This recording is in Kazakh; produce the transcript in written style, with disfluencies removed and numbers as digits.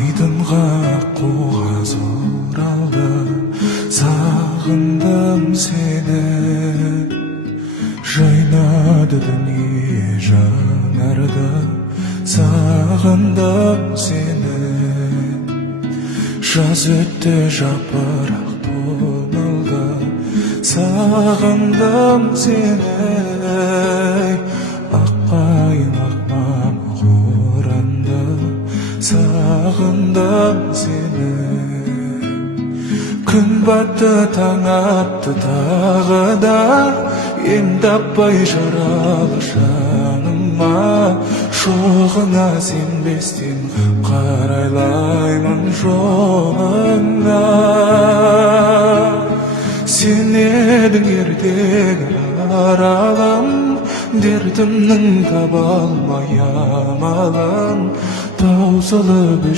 айдынға аққуға зор алды, сағындым сені. Жайнады дүние жаңарды, сағындым сені. Жаз өтті жапырақ тоналды, сағындым сені. Аққайың ақмама қоранды, сағындым сені. Күн батты таң атты тағы да, ем таппай жаралы жаныма. Жоғыңа сенбестен қарайлаймын жолыңа. Сен едің ертегі аралым, дертімнің таба алмай амалын. Таусылып